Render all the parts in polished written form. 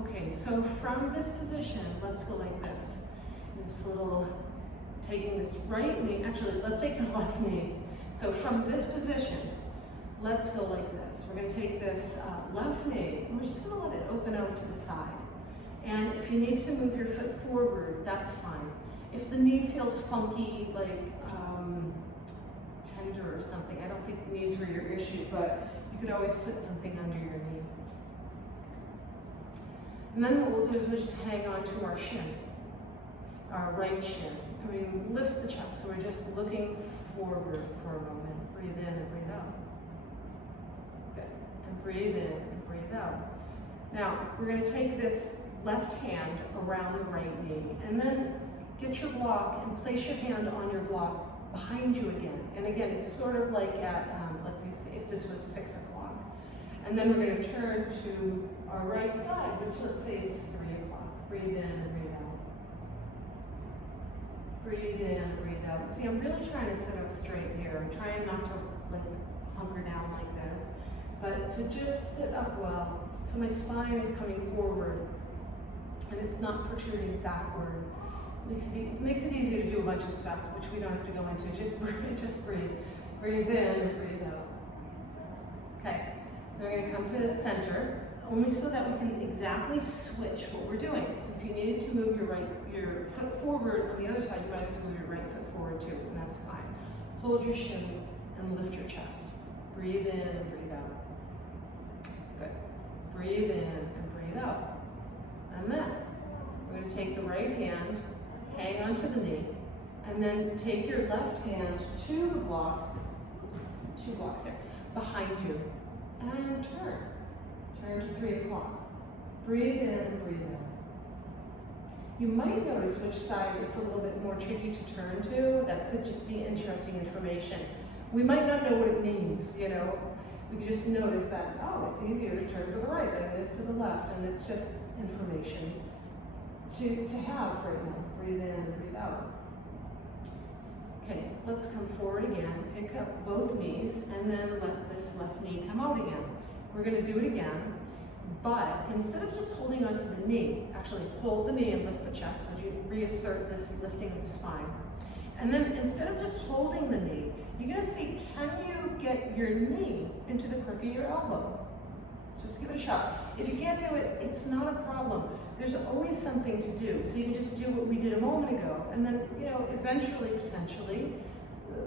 Okay, so from this position, let's go like this. This little, taking this right knee, actually, let's take the left knee. So from this position, let's go like this. We're going to take this left knee, and we're just going to let it open out to the side. And if you need to move your foot forward, that's fine. If the knee feels funky, like tender or something, I don't think knees were your issue, but you could always put something under your knee. And then what we'll do is we'll just hang on to our shin, our right shin. And we lift the chest, so we're just looking forward for a moment. Breathe in and breathe out. Good. And breathe in and breathe out. Now, we're going to take this left hand around the right knee, and then get your block and place your hand on your block behind you again. And again, it's sort of like at, let's see if this was 6 o'clock. And then we're going to turn to our right side, which let's say is 3 o'clock. Breathe in and breathe out. Breathe in and breathe out. See, I'm really trying to sit up straight here. I'm trying not to like hunker down like this, but to just sit up well. So my spine is coming forward and it's not protruding backward. It makes it easy to do a bunch of stuff, which we don't have to go into. Just breathe. Breathe in and breathe out. Okay, now we're going to come to the center, only so that we can exactly switch what we're doing. If you needed to move your foot forward on the other side, you might have to move your right foot forward too, and that's fine. Hold your shins and lift your chest. Breathe in and breathe out. Good. Breathe in and breathe out. And then we're going to take the right hand, hang onto the knee, and then take your left hand to the block, 2 blocks here, behind you, and turn. Turn to 3 o'clock. Breathe in and breathe out. You might notice which side it's a little bit more tricky to turn to. That could just be interesting information. We might not know what it means, you know. We could just notice that, oh, it's easier to turn to the right than it is to the left, and it's just information to have right now. Breathe in and breathe out. Okay, let's come forward again, pick up both knees, and then let this left knee come out again. We're going to do it again, but instead of just holding onto the knee, actually hold the knee and lift the chest so you reassert this lifting of the spine. And then instead of just holding the knee, you're going to see, can you get your knee into the crook of your elbow? Just give it a shot. If you can't do it, it's not a problem. There's always something to do. So you can just do what we did a moment ago. And then, you know, eventually, potentially,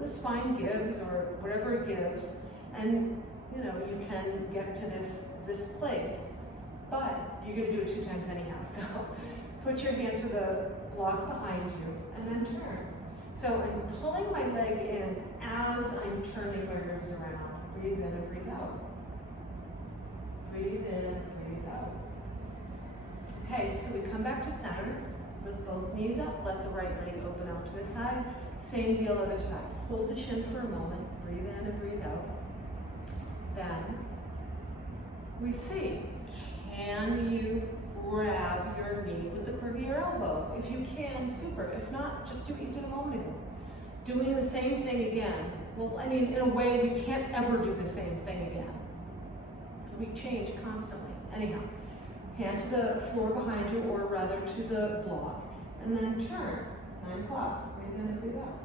the spine gives or whatever it gives. And, you know, you can get to this place. But you're going to do it 2 times anyhow. So put your hand to the block behind you and then turn. So I'm pulling my leg in as I'm turning my ribs around. Breathe in and breathe out. Breathe in and breathe out. Okay, so we come back to center, lift both knees up, let the right leg open out to the side. Same deal other side. Hold the shin for a moment, breathe in and breathe out. Then we see, can you grab your knee with the crook of your elbow? If you can, super. If not, just do what you did a moment ago. Doing the same thing again. Well, I mean, in a way, we can't ever do the same thing again. We change constantly. Anyhow, hand to the floor behind you, or rather to the block, and then turn. 9 o'clock. Breathe in and breathe out.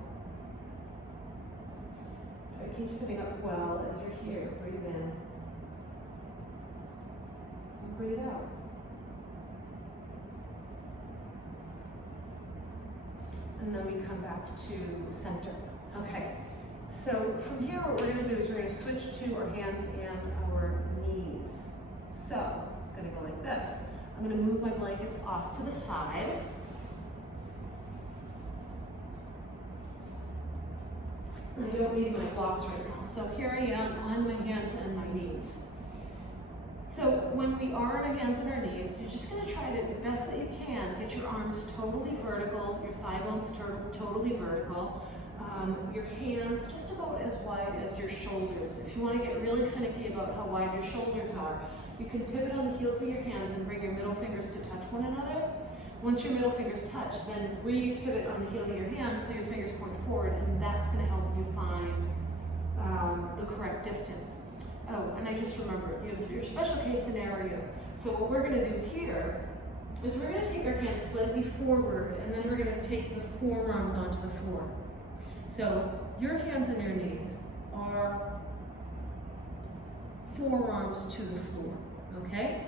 Try to keep sitting up well as you're here. Breathe in. And breathe out. And then we come back to center. Okay. So from here, what we're going to do is we're going to switch to our hands and our knees. So it's going to go like this. I'm going to move my blankets off to the side. I don't need my blocks right now. So here I am on my hands and my knees. So when we are on our hands and our knees, you're just going to try to, the best that you can, get your arms totally vertical, your thigh bones totally vertical. Your hands just about as wide as your shoulders. If you want to get really finicky about how wide your shoulders are, you can pivot on the heels of your hands and bring your middle fingers to touch one another. Once your middle fingers touch, then re-pivot on the heel of your hand so your fingers point forward, and that's going to help you find the correct distance. Oh, and I just remembered, you have your special case scenario. So what we're gonna do here is we're gonna take our hands slightly forward, and then we're gonna take the forearms onto the floor. So your hands on your knees are forearms to the floor, okay?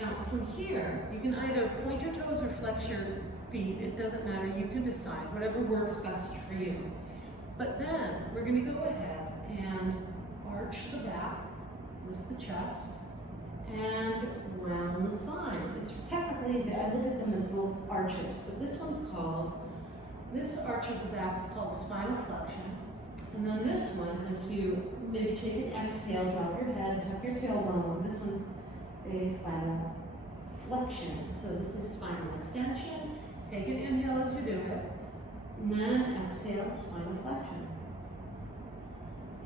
Now from here, you can either point your toes or flex your feet, it doesn't matter, you can decide, whatever works best for you. But then we're gonna go ahead and arch the back, lift the chest, and round the spine. It's technically, I look at them as both arches, but this arch of the back is called spinal flexion. And then this one is you maybe take an exhale, drop your head, tuck your tailbone. This one's a spinal flexion. So this is spinal extension. Take an inhale as you do it. And then exhale, spinal flexion.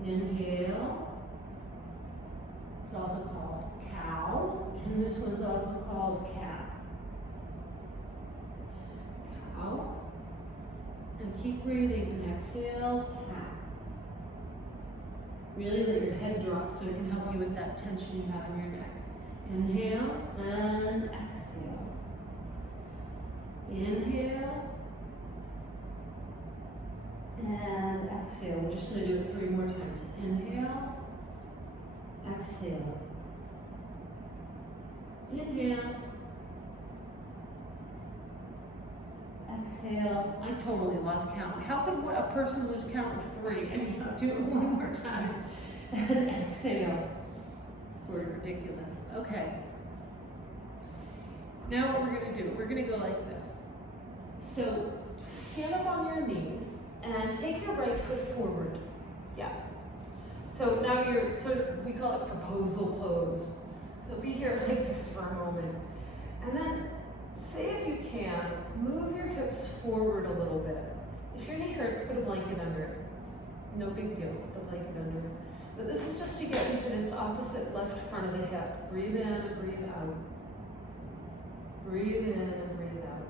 Inhale. It's also called cow. And this one's also called cat. Cow. And keep breathing. And exhale, cat. Really let your head drop so it can help you with that tension you have in your neck. Inhale and exhale. Inhale and exhale. We're just going to do it 3 more times. Inhale, exhale. Inhale, exhale. I totally lost count. How could a person lose count of 3? Anyhow, do it 1 more time. And exhale. Sort of ridiculous. Okay. Now what we're going to do, we're going to go like this. So stand up on your knees and take your right foot forward. Yeah. So now we call it proposal pose. So be here like this for a moment. And then, say if you can, move your hips forward a little bit. If your knee hurts, put a blanket under it. No big deal, put the blanket under it. But this is just to get into this opposite left front of the hip. Breathe in and breathe out. Breathe in and breathe out.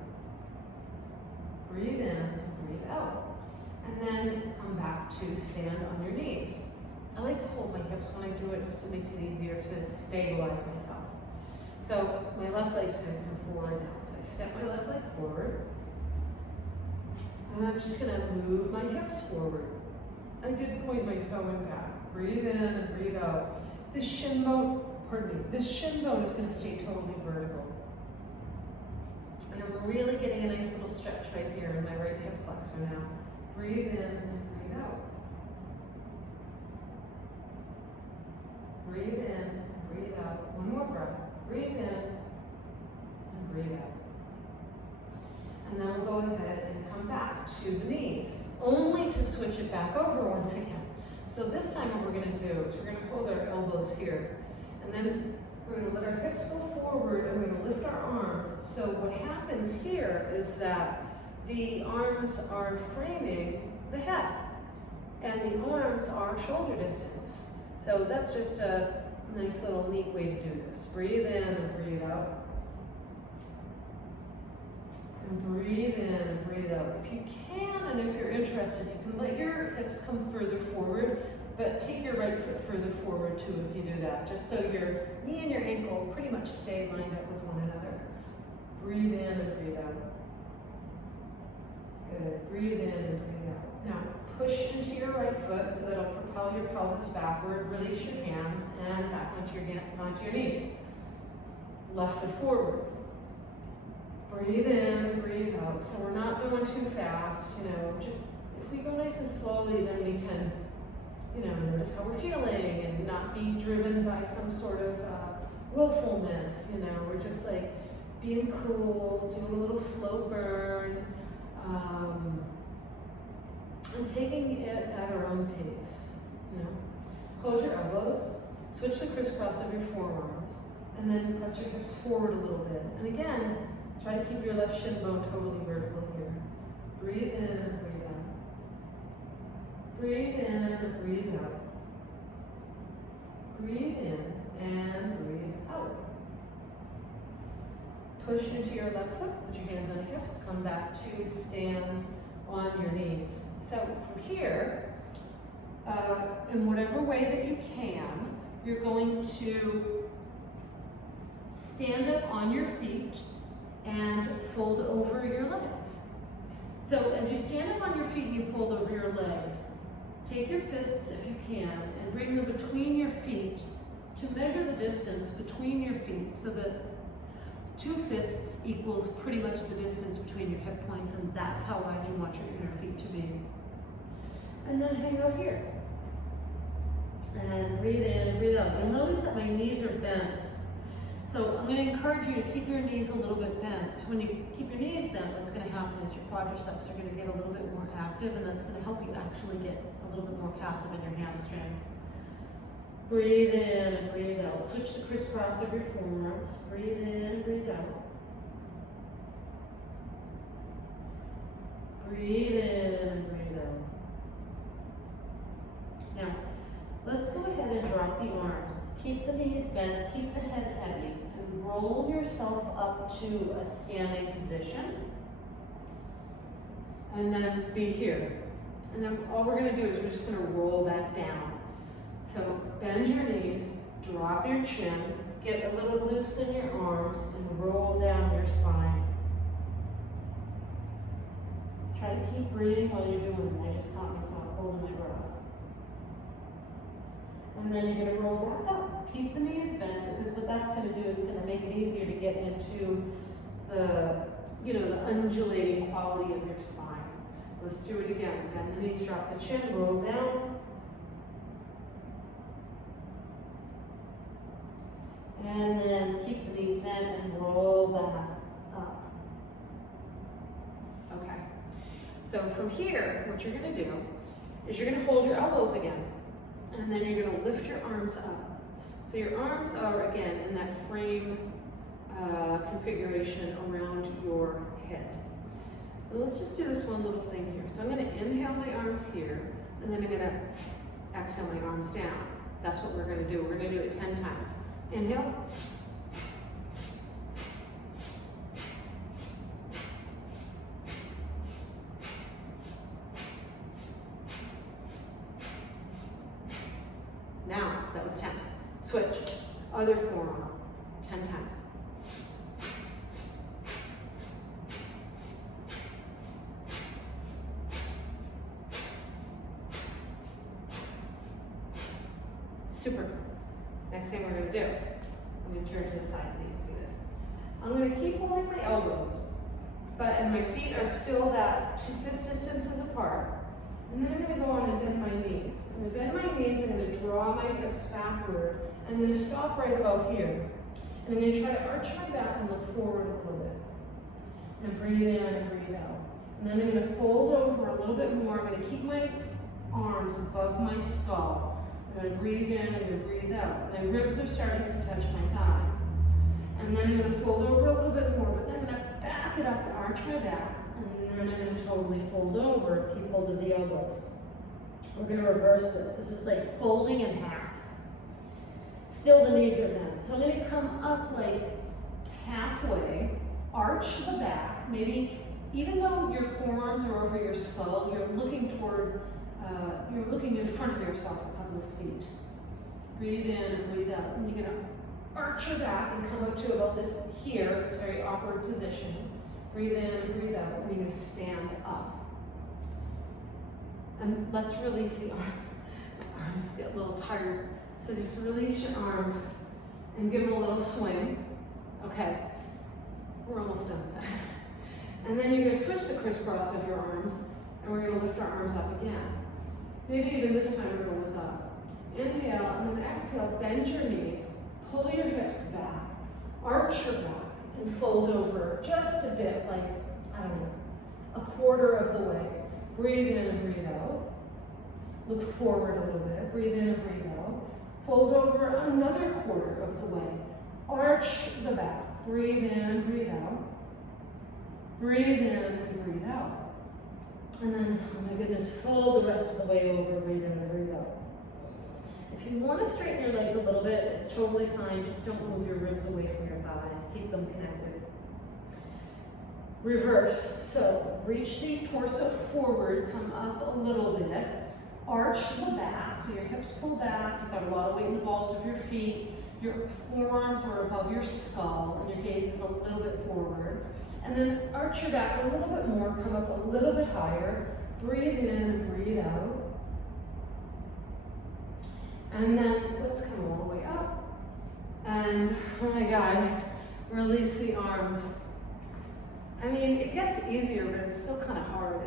Breathe in and breathe out. And then come back to stand on your knees. I like to hold my hips when I do it, just so it makes it easier to stabilize myself. So my left leg's going to come forward now. So I step my left leg forward. And I'm just going to move my hips forward. I did point my toe and back. Breathe in and breathe out. This shin bone is going to stay totally vertical. And I'm really getting a nice little stretch right here in my right hip flexor now. Breathe in and breathe out. Breathe in and breathe out. 1 more breath. Breathe in and breathe out. And then we'll go ahead and come back to the knees, only to switch it back over once again. So this time what we're going to do is we're going to hold our elbows here. And then we're going to let our hips go forward and we're going to lift our arms. So what happens here is that the arms are framing the head. And the arms are shoulder distance. So that's just a nice little neat way to do this. Breathe in and breathe out. And breathe in and breathe out. If you can, and if you're interested, you can let your hips come further forward, but take your right foot further forward too if you do that, just so your knee and your ankle pretty much stay lined up with one another. Breathe in and breathe out. Good. Breathe in and breathe out. Now, push into your right foot so that'll propel your pelvis backward. Release your hands and back onto your knees. Left foot forward. Breathe in, breathe out. So we're not going too fast, just if we go nice and slowly, then we can, notice how we're feeling and not be driven by some sort of willfulness, We're just like being cool, doing a little slow burn, and taking it at our own pace, Hold your elbows, switch the crisscross of your forearms, and then press your hips forward a little bit. And again, try to keep your left shin bone totally vertical here. Breathe in and breathe out. Breathe in and breathe out. Breathe in and breathe out. Push into your left foot, put your hands on your hips, come back to stand on your knees. So from here, in whatever way that you can, you're going to stand up on your feet and fold over your legs. So as you stand up on your feet and you fold over your legs, take your fists if you can and bring them between your feet to measure the distance between your feet so that 2 fists equals pretty much the distance between your hip points, and that's how wide you want your inner feet to be. And then hang out here. And breathe in, breathe out. You'll notice that my knees are bent. So I'm going to encourage you to keep your knees a little bit bent. When you keep your knees bent, what's going to happen is your quadriceps are going to get a little bit more active, and that's going to help you actually get a little bit more passive in your hamstrings. Breathe in and breathe out. Switch the crisscross of your forearms. Breathe in and breathe out. Breathe in and breathe out. Now, let's go ahead and drop the arms. Keep the knees bent, keep the head heavy, and roll yourself up to a standing position. And then be here. And then all we're going to do is we're just going to roll that down. So bend your knees, drop your chin, get a little loose in your arms, and roll down your spine. Try to keep breathing while you're doing it. I just caught myself holding my breath. And then you're going to roll back up. Keep the knees bent, because what that's going to do is going to make it easier to get into the, the undulating quality of your spine. Let's do it again. Bend the knees, drop the chin, roll down. And then keep the knees bent and roll back up. Okay. So from here, what you're going to do is you're going to hold your elbows again. And then you're going to lift your arms up. So your arms are, again, in that frame configuration around your head. And let's just do this one little thing here. So I'm going to inhale my arms here, and then I'm going to exhale my arms down. That's what we're going to do. We're going to do it 10 times. Inhale. Now, that was 10. Switch. Other forearm. 10 times. Super. Next thing we're going to do, I'm going to turn to the side so you can see this. I'm going to keep holding my elbows, and my feet are still that 2 fist distances apart. And then I'm going to go on and bend my knees. I'm going to bend my knees, I'm going to draw my hips backward, and I'm going to stop right about here. And I'm going to try to arch my back and look forward a little bit. And breathe in and breathe out. And then I'm going to fold over a little bit more. I'm going to keep my arms above my skull. I'm going to breathe in, I'm going to breathe out. My ribs are starting to touch my thigh. And then I'm going to fold over a little bit more, but then I'm going to back it up and arch my back. And then I'm going to totally fold over, keep hold of the elbows. We're going to reverse this. This is like folding in half. Still the knees are bent. So I'm going to come up like halfway, arch the back. Maybe even though your forearms are over your skull, you're looking toward, you're looking in front of yourself a couple of feet. Breathe in and breathe out. And you're going to arch your back and come up to about this here, this very awkward position. Breathe in and breathe out, and you're going to stand up. And let's release the arms. My arms get a little tired, so just release your arms and give them a little swing. Okay, we're almost done. And then you're going to switch the crisscross of your arms, and we're going to lift our arms up again. Maybe even this time we're going to look up. Inhale, and then exhale, bend your knees, pull your hips back, arch your back, and fold over just a bit, like, I don't know, a quarter of the way. Breathe in and breathe out. Look forward a little bit. Breathe in and breathe out. Fold over another quarter of the way. Arch the back. Breathe in and breathe out. Breathe in and breathe out. And then, oh my goodness, fold the rest of the way over. Breathe in and breathe out. If you want to straighten your legs a little bit, it's totally fine. Just don't move your ribs away from your thighs. Keep them connected. Reverse. So reach the torso forward, come up a little bit, arch the back, so your hips pull back, you've got a lot of weight in the balls of your feet, your forearms are above your skull, and your gaze is a little bit forward. And then arch your back a little bit more, come up a little bit higher, breathe in and breathe out. And then let's come all the way up. And, oh my God, release the arms. I mean, it gets easier, but it's still kind of hard.